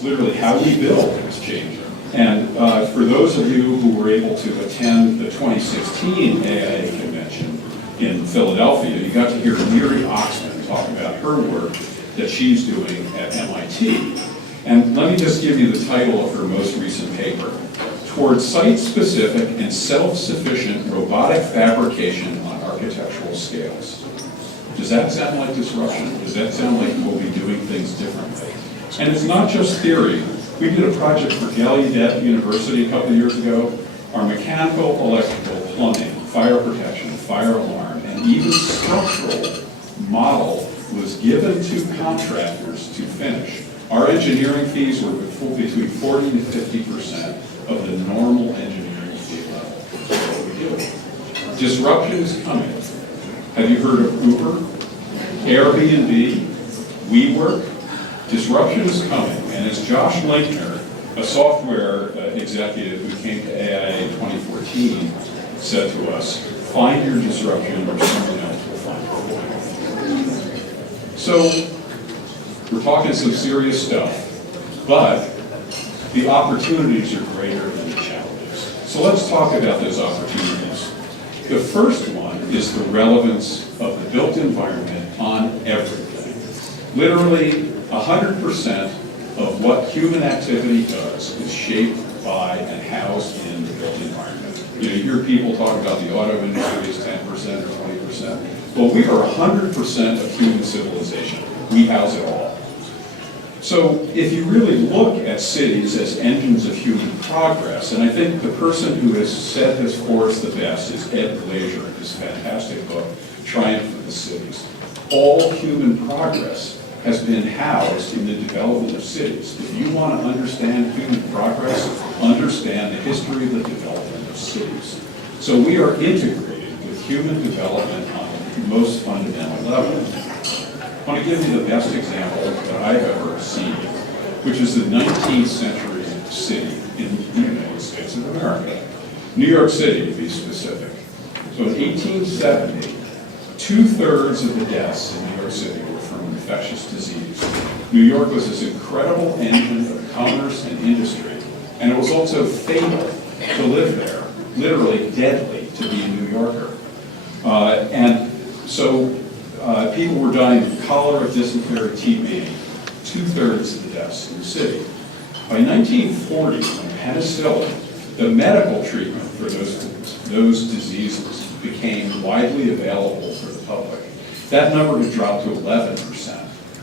It's literally how we build is changing. And for those of you who were able to attend the 2016 AIA convention in Philadelphia, you got to hear Miri Oxman talk about her work that she's doing at MIT. And let me just give you the title of her most recent paper, Toward Site-Specific and Self-Sufficient Robotic Fabrication on Architectural Scales. Does that sound like disruption? Does that sound like we'll be doing things differently? And it's not just theory. We did a project for Gallaudet University a couple of years ago. Our mechanical, electrical, plumbing, fire protection, fire alarm, and even structural model was given to contractors to finish. Our engineering fees were between 40 to 50% of the normal engineering fee level. That's what we do. Disruption is coming. Have you heard of Uber, Airbnb, WeWork? Disruption is coming, and as Josh Linkner, a software executive who came to AIA in 2014, said to us, find your disruption or someone else will find it. So, we're talking some serious stuff, but the opportunities are greater than the challenges. So let's talk about those opportunities. The first one is the relevance of the built environment on everything. Literally, 100% of what human activity does is shaped by and housed in the built environment. You hear people talk about the auto industry as 10% or 20%. Well, we are 100% of human civilization. We house it all. So if you really look at cities as engines of human progress, and I think the person who has said this for us the best is Ed Glazer in his fantastic book, Triumph of the Cities. All human progress has been housed in the development of cities. If you want to understand human progress, understand the history of the development of cities. So we are integrated with human development on the most fundamental level. I want to give you the best example that I've ever seen, which is the 19th century city in the United States of America. New York City, to be specific. So in 1870, 2/3 of the deaths in New York City were from infectious disease. New York was this incredible engine of commerce and industry, and it was also fatal to live there, literally deadly to be a New Yorker. And so people were dying of cholera, dysentery, TB, 2/3 of the deaths in the city. By 1940, when penicillin, the medical treatment for those diseases, became widely available for the public, that number had dropped to 11%.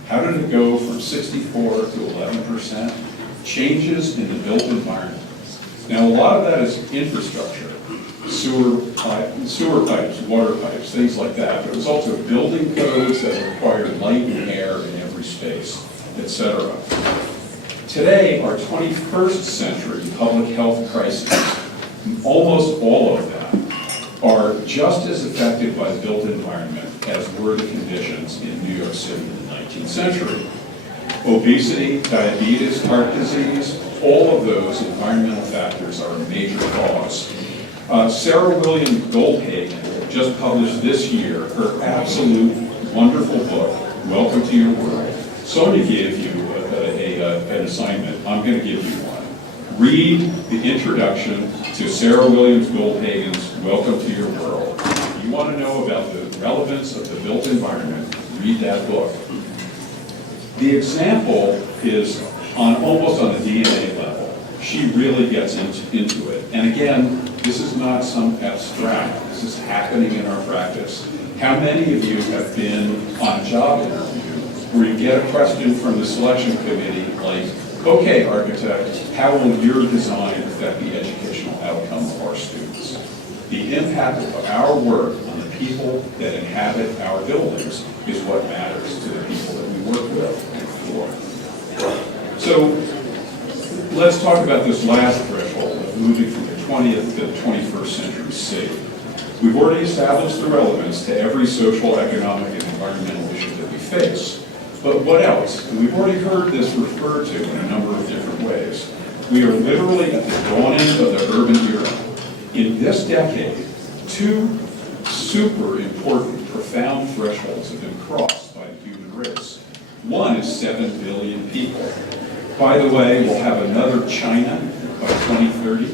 How did it go from 64 to 11%? Changes in the built environment. Now, a lot of that is infrastructure. Sewer pipes, water pipes, things like that. But it was also building codes that required light and air in every space, etc. Today, our 21st century public health crises, almost all of them, are just as affected by the built environment as were the conditions in New York City in the 19th century. Obesity, diabetes, heart disease, all of those environmental factors are a major cause. Sarah Williams Goldhagen just published this year her absolute wonderful book, Welcome to Your World. Sonia gave you an assignment. I'm going to give you one. Read the introduction to Sarah Williams Goldhagen's Welcome to Your World. If you want to know about the relevance of the built environment, read that book. The example is almost on the DNA level. She really gets into it. And again, this is not some abstract. This is happening in our practice. How many of you have been on a job interview where you get a question from the selection committee like, okay, architect, how will your design affect the educational outcome of our students? The impact of our work on the people that inhabit our buildings is what matters to the people that we work with and for. So let's talk about this last threshold of moving from the 20th to the 21st century city. We've already established the relevance to every social, economic, and environmental issue that we face. But what else? And we've already heard this referred to in a number of different ways. We are literally at the dawning of the urban era. In this decade, two super important, profound thresholds have been crossed by the human race. One is 7 billion people. By the way, we'll have another China by 2030.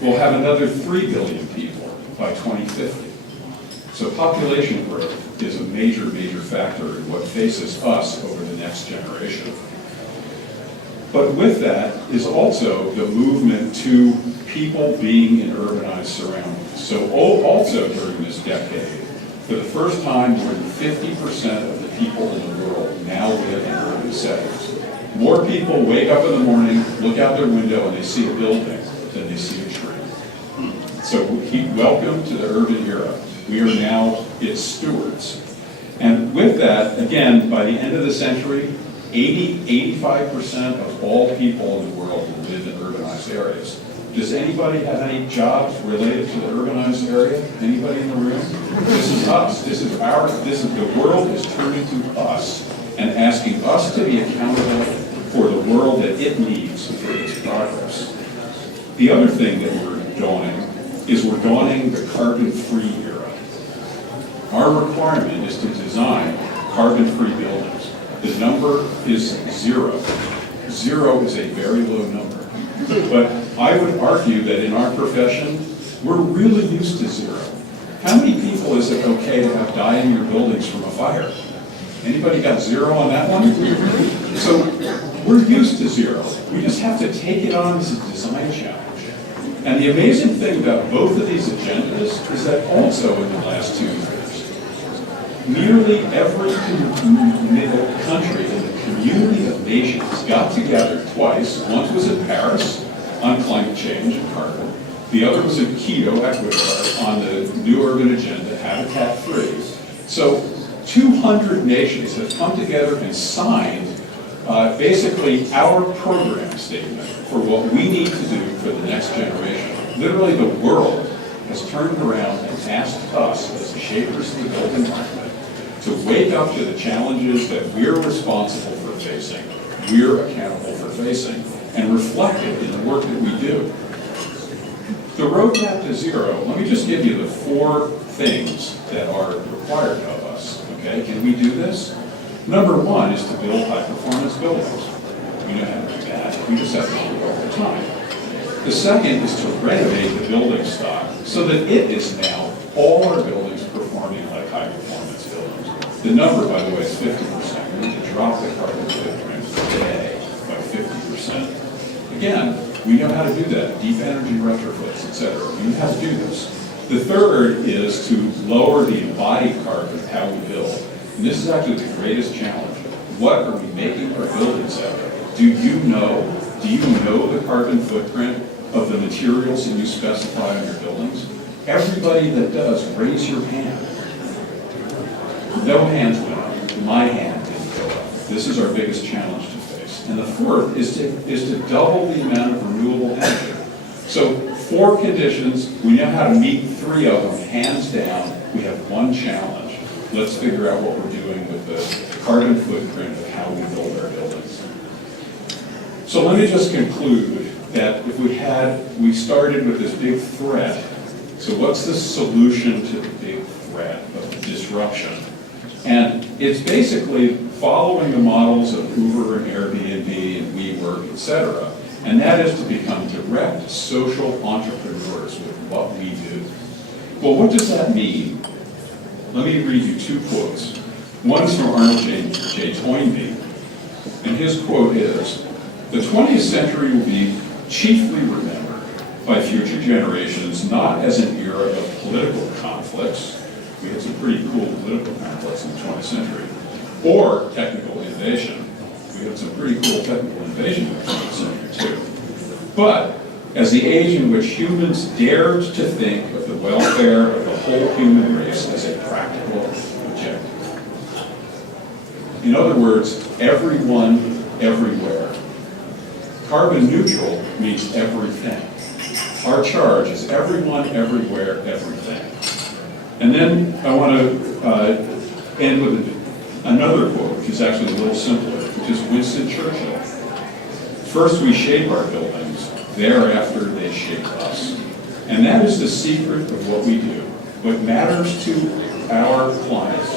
We'll have another 3 billion people by 2050. So population growth is a major, major factor in what faces us over the next generation. But with that is also the movement to people being in urbanized surroundings. So also during this decade, for the first time, more than 50% of the people in the world now live in urban settings. More people wake up in the morning, look out their window, and they see a building than they see a tree. So welcome to the urban era. We are now its stewards. And with that, again, by the end of the century, 85% of all people in the world will live in urbanized areas. Does anybody have any jobs related to the urbanized area? Anybody in the room? This is us. The world is turning to us and asking us to be accountable for the world that it needs for its progress. The other thing that we're dawning the carbon-free era. Our requirement is to design carbon-free buildings. The number is 0. 0 is a very low number. But I would argue that in our profession, we're really used to 0. How many people is it okay to have die in your buildings from a fire? Anybody got 0 on that one? So we're used to 0. We just have to take it on as a design challenge. And the amazing thing about both of these agendas is that also in the last 2 years, nearly every country in the community of nations got together twice. Once was in Paris on climate change and carbon. The other was in Quito, Ecuador, on the New Urban Agenda, Habitat 3. So 200 nations have come together and signed basically our program statement for what we need to do for the next generation. Literally the world has turned around and asked us as the shapers of the built environment to wake up to the challenges that we're responsible for facing, we're accountable for facing, and reflect it in the work that we do. The roadmap to 0, let me just give you the 4 things that are required of us, okay? Can we do this? Number 1 is to build high-performance buildings. We know how to do that. We just have to do it all the time. The second is to renovate the building stock so that it is now all our buildings performing like high-performance buildings. The number, by the way, is 50%. We need to drop the carbon footprint today by 50%. Again, we know how to do that. Deep energy retrofits, etc. We know how to do this. The third is to lower the embodied carbon of how we build. And this is actually the greatest challenge. What are we making our buildings out of? Do you know the carbon footprint of the materials that you specify on your buildings? Everybody that does, raise your hand. No hands went up. My hand didn't go up. This is our biggest challenge to face. And the fourth is to double the amount of renewable energy. So 4 conditions, we know how to meet 3 of them, hands down. We have 1 challenge. Let's figure out what we're doing with the carbon footprint of how we build our buildings. So let me just conclude that if we started with this big threat. So what's the solution to the big threat of disruption? And it's basically following the models of Uber and Airbnb and WeWork, et cetera. And that is to become direct social entrepreneurs with what we do. Well, what does that mean? Let me read you 2 quotes. One is from Arnold J. Toynbee, and his quote is, "The 20th century will be chiefly remembered by future generations not as an era of political conflicts," we had some pretty cool political conflicts in the 20th century, "or technical innovation." We had some pretty cool technical innovation in the 20th century too. But as the age in which humans dared to think of the welfare of the whole human race as a practical objective. In other words, everyone, everywhere. Carbon neutral means everything. Our charge is everyone, everywhere, everything. And then I want to end with another quote, which is actually a little simpler, which is Winston Churchill. "First we shape our buildings, thereafter they shape us." And that is the secret of what we do. What matters to our clients,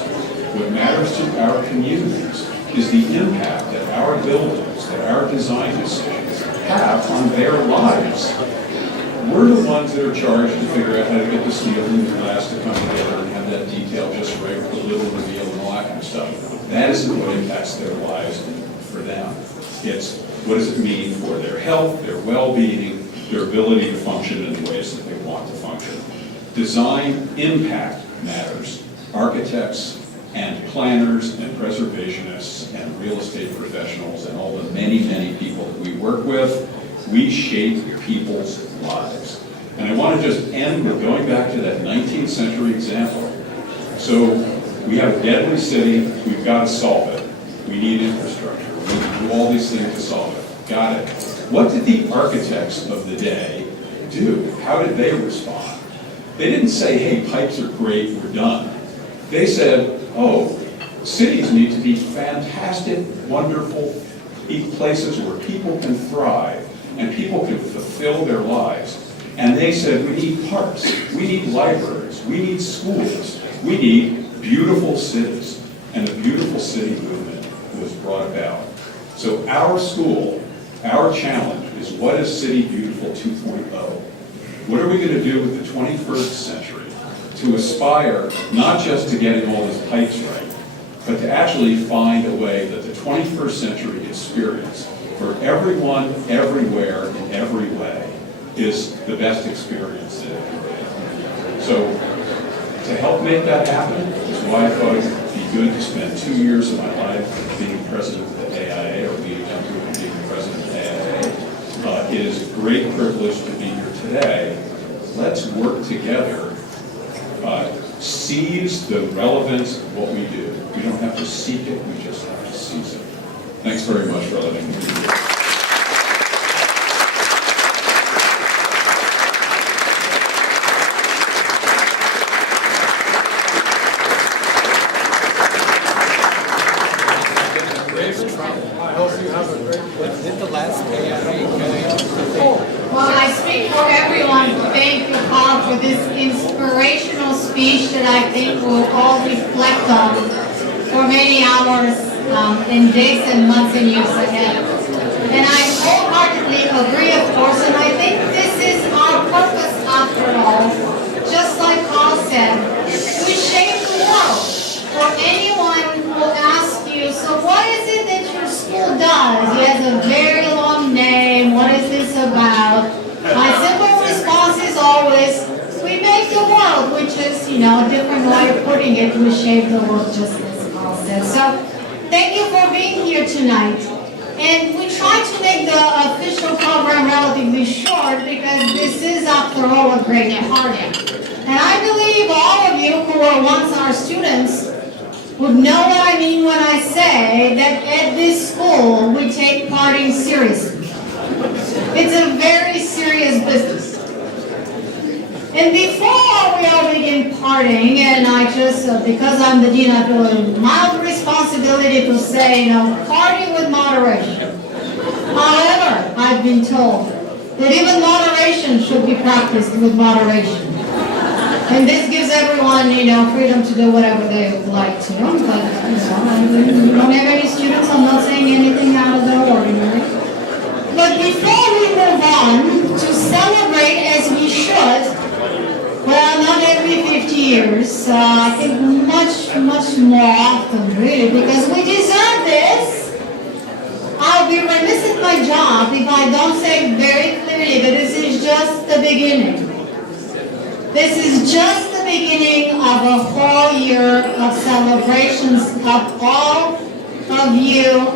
what matters to our communities, is the impact that our buildings that our design decisions have on their lives. We're the ones that are charged to figure out how to get the steel and the glass to come together and have that detail just right with the little reveal and all that kind of stuff. That isn't what impacts their lives for them. It's what does it mean for their health, their well-being, their ability to function in the ways that they want to function. Design impact matters. Architects and planners and preservationists and real estate professionals and all the many, many people that we work with, we shape people's lives. And I want to just end with going back to that 19th century example. So we have a deadly city, we've got to solve it. We need infrastructure, we need to do all these things to solve it. Got it. What did the architects of the day do? How did they respond? They didn't say, hey, pipes are great, we're done. They said, oh, cities need to be fantastic, wonderful places where people can thrive and people can fulfill their lives. And they said, we need parks, we need libraries, we need schools, we need beautiful cities. And the beautiful city movement was brought about. So our school, our challenge is, what is City Beautiful 2.0? What are we going to do with the 21st century to aspire not just to getting all these pipes right, but to actually find a way that the 21st century experience for everyone, everywhere, in every way is the best experience that it can be. So to help make that happen is why I thought it would be good to spend 2 years of my life being president of the AIA, or leading up to it and being president of the AIA. It is a great privilege to be here today. Let's work together. Seize the relevance of what we do. We don't have to seek it, we just have to seize it. Thanks very much for letting me be here. Well, I speak for everyone. Thank you, Paul, for this inspirational speech that I think we'll all reflect on for many hours in days and months and years ahead. And I wholeheartedly agree, of course, and I think this is our purpose after all. Just like Paul said, we shape the world. For anyone who asks you, so what is it that your school does? He has a very long name. What is this about? My simple response is always, we make the world, which is, a different way of putting it. We shape the world, just as Paul said. So thank you for being here tonight. And we try to make the official program relatively short because this is, after all, a great party. And I believe all of you who were once our students would know what I mean when I say that at this school we take partying seriously. It's a very serious business. And before we all begin partying, and I just, because I'm the dean, I feel a mild responsibility to say, party with moderation. However, I've been told that even moderation should be practiced with moderation. And this gives everyone, freedom to do whatever they would like to. But, we don't have any students. I'm not saying anything out of the ordinary. But before we move on to celebrate as we should, well, not every 50 years, I think much, much more often, really, because we deserve this. I'll be remiss in my job if I don't say very clearly that this is just the beginning. This is just the beginning of a whole year of celebrations of all of you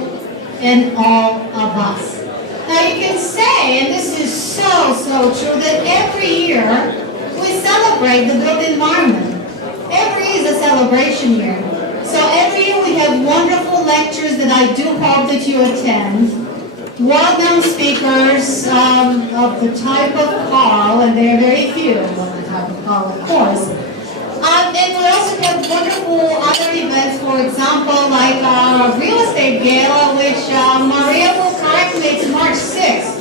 and all of us. Now you can say, and this is so true, that every year we celebrate the built environment. Every year is a celebration year. So every year we have wonderful lectures that I do hope that you attend. Well-known speakers of the type of Carl, and there are very few of the type of Carl, of course. And we also have wonderful other events, for example, like our real estate gala, which Maria will correct me, it's March 6th.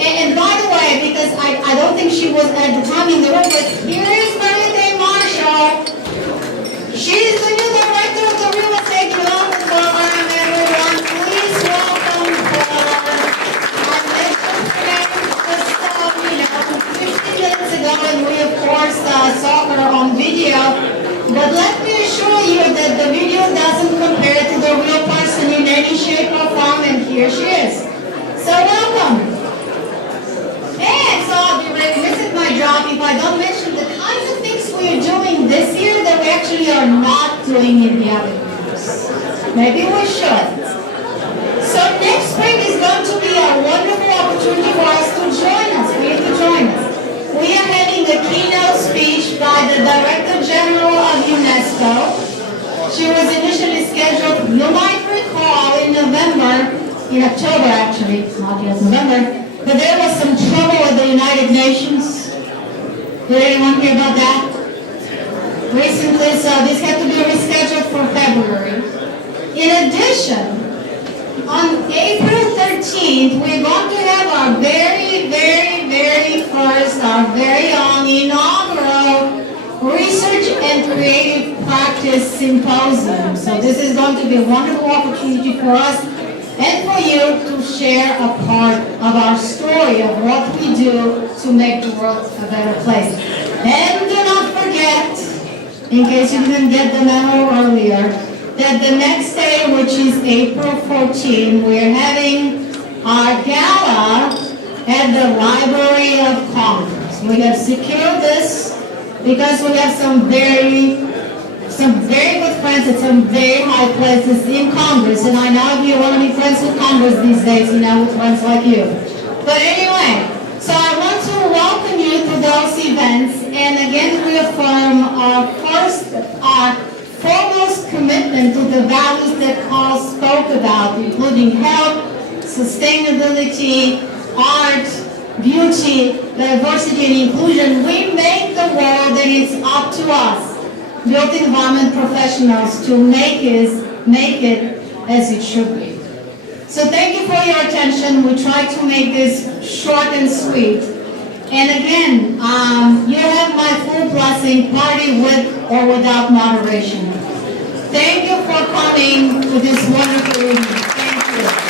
And by the way, because I don't think she was at the time in the room, but here is Maria Marshall. She's the new director of the real estate development program, everyone. Please welcome her. years. So welcome. And so I'll be remiss in my job if I don't mention the kinds of things we are doing this year that we actually are not doing in the other years. Maybe we should. So next spring is going to be a wonderful opportunity for us to join us. For you to join us. We are having a keynote speech by the Director General of UNESCO. She was initially scheduled, you might recall, in October actually, not yet November, but there was some trouble with the United Nations. Did anyone hear about that? Recently, so this had to be rescheduled for February. In addition, on April 13th, we're going to have our very first, our very own inaugural Research and Creative Practice Symposium. So this is going to be a wonderful opportunity for us and for you to share a part of our story of what we do to make the world a better place. And do not forget, in case you didn't get the memo earlier, that the next day, which is April 14, we're having our gala at the Library of Congress. We have secured this because we have some very good friends at some very high places in Congress. And I know if you want to be friends with Congress these days, with friends like you. But anyway, so I want to welcome you to those events and again reaffirm our foremost commitment to the values that Carl spoke about, including health, sustainability, art, beauty, diversity, and inclusion. We make the world, and it's up to us, built environment professionals, to make it as it should be. So thank you for your attention. We try to make this short and sweet. And again, you have my full blessing, party with or without moderation. Thank you for coming to this wonderful evening. Thank you.